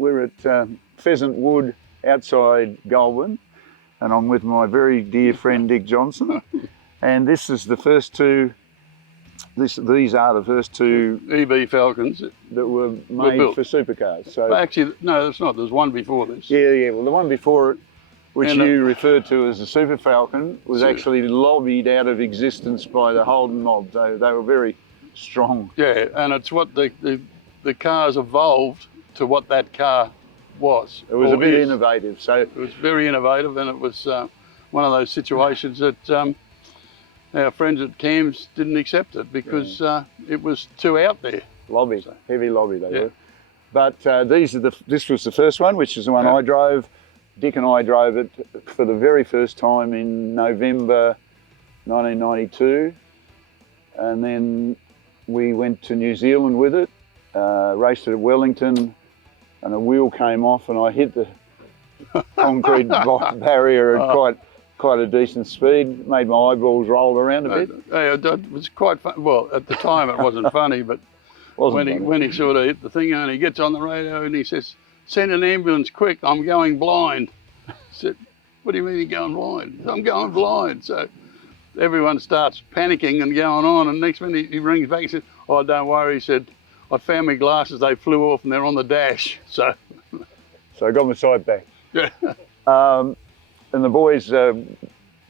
we're at Pheasant Wood outside Goulburn, and I'm with my very dear friend Dick Johnson. And this is the first two. These are the first two EB Falcons that were made for supercars. So actually, no, it's not. There's one before this. Yeah. Well, the one before it, which you referred to as the Super Falcon, was actually lobbied out of existence by the Holden mob. They were very strong. Yeah, and it's what the cars evolved to what that car was. It was a bit innovative. So it was very innovative, and it was one of those situations that our friends at CAMS didn't accept it because it was too out there. Lobby, heavy lobby they were. But this was the first one, which is the one I drove. Dick and I drove it for the very first time in November 1992, and then we went to New Zealand with it, raced it at Wellington, and a wheel came off and I hit the concrete barrier at quite a decent speed. Made my eyeballs roll around a bit. It was quite fun. Well, at the time it wasn't funny, but when he sort of hit the thing and he gets on the radio and he says, "Send an ambulance quick, I'm going blind." I said, "What do you mean you're going blind?" "I'm going blind." So everyone starts panicking and going on, and next minute he rings back and says, "Oh, don't worry," he said, "I found my glasses, they flew off and they're on the dash." So I got my sight back. Yeah. And the boys,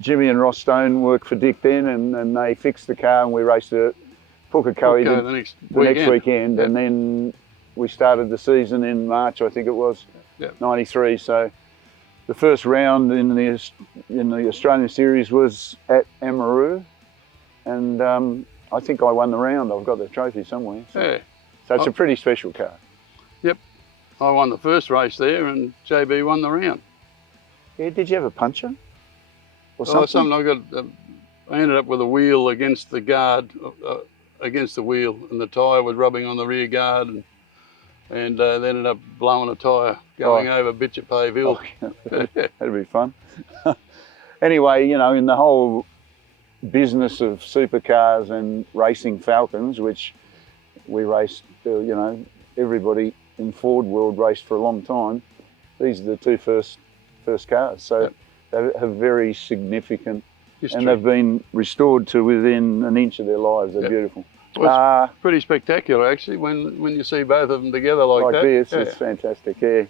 Jimmy and Ross Stone, worked for Dick then, and they fixed the car and we raced it at Pukekohe the next weekend. And then we started the season in March, I think it was, 93. So the first round in the Australian Series was at Amaroo, and I think I won the round. I've got the trophy somewhere. So it's a pretty special car. Yep. I won the first race there and JB won the round. Yeah, did you have a puncher or something? I ended up with a wheel against the guard, against the wheel, and the tyre was rubbing on the rear guard, and they ended up blowing a tyre going over Bitchapave Hill. That'd be fun. Anyway, you know, in the whole business of supercars and racing Falcons, which we raced, you know, everybody in Ford world raced for a long time, these are the two first cars. So they have very significant history. And they've been restored to within an inch of their lives. They're beautiful. Well, it's pretty spectacular actually when you see both of them together like that. This, it's fantastic. Yeah,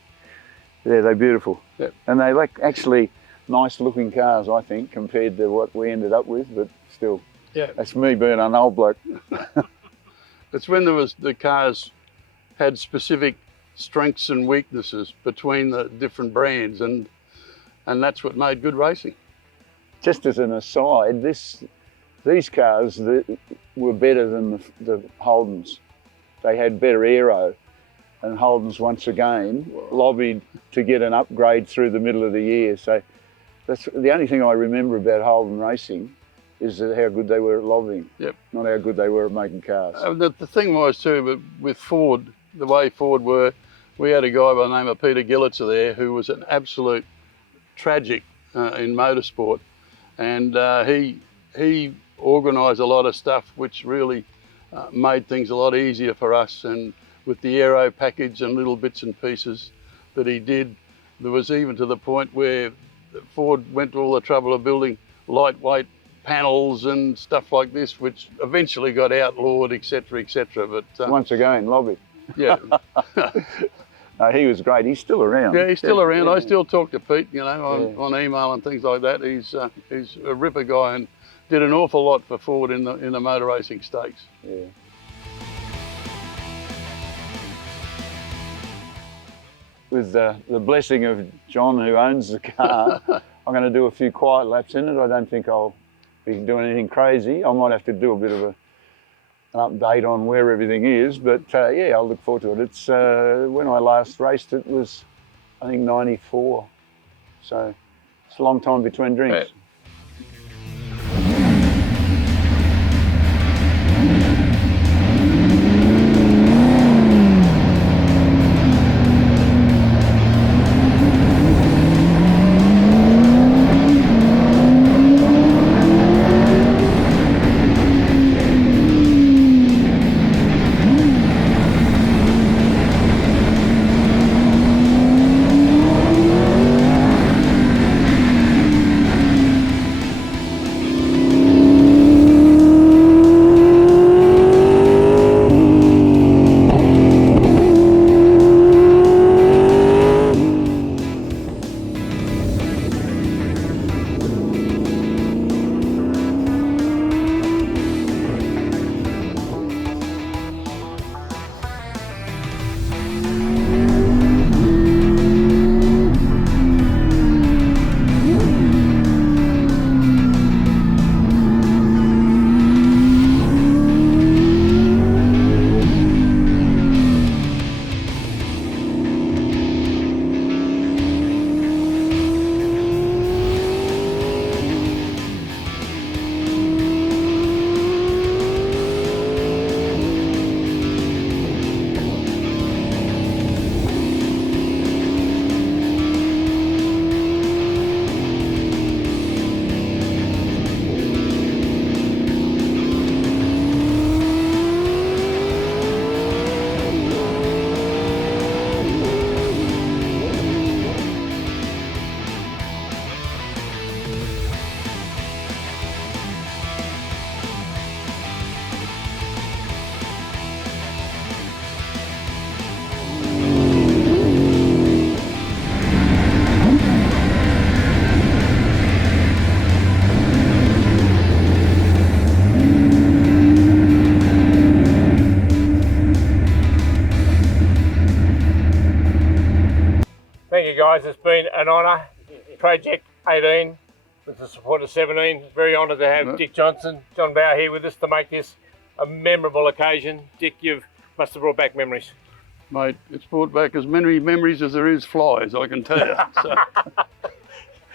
they're beautiful. And they actually nice looking cars, I think, compared to what we ended up with, but still, that's me being an old bloke. It's when the cars had specific strengths and weaknesses between the different brands, and that's what made good racing. Just as an aside, these cars were better than the Holdens. They had better aero, and Holdens once again lobbied to get an upgrade through the middle of the year. So that's the only thing I remember about Holden racing, is how good they were at lobbying, not how good they were at making cars. The thing was too, with Ford, the way Ford were, we had a guy by the name of Peter Gillitzer there who was an absolute tragic in motorsport, and he organised a lot of stuff which really made things a lot easier for us, and with the aero package and little bits and pieces that he did, there was even to the point where Ford went to all the trouble of building lightweight panels and stuff like this, which eventually got outlawed, etc., etc. But once again, lobby. Yeah. He was great. He's still around. Yeah, he's still around. I still talk to Pete, you know, on email and things like that. He's a ripper guy and did an awful lot for Ford in the motor racing stakes. Yeah. With the blessing of John, who owns the car, I'm going to do a few quiet laps in it. I don't think I'll be doing anything crazy. I might have to do a bit of an update on where everything is, but yeah, I'll look forward to it. It's when I last raced it was, I think, 94. So it's a long time between drinks. you guys. It's been an honour. Project 18 with the support of 17. Very honoured to have Dick Johnson, John Bowe here with us to make this a memorable occasion. Dick, you must have brought back memories. Mate, it's brought back as many memories as there is flies, I can tell you. So.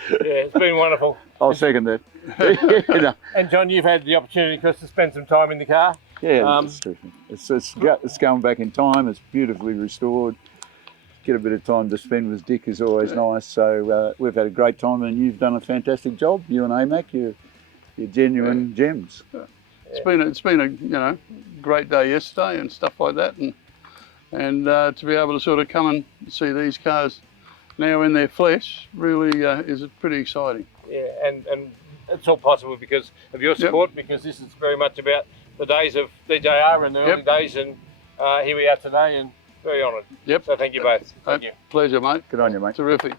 Yeah, it's been wonderful. I'll second that. And John, you've had the opportunity, Chris, to spend some time in the car. Yeah, it's going back in time. It's beautifully restored. Get a bit of time to spend with Dick is always nice. So we've had a great time, and you've done a fantastic job. You and AMAC, you're genuine gems. It's been a great day yesterday and stuff like that, and to be able to sort of come and see these cars now in their flesh really is pretty exciting. Yeah, and it's all possible because of your support, because this is very much about the days of DJR and the early days, and here we are today, and very honoured. Yep. So thank you both. Thank you. Pleasure, mate. Good on you, mate. Terrific.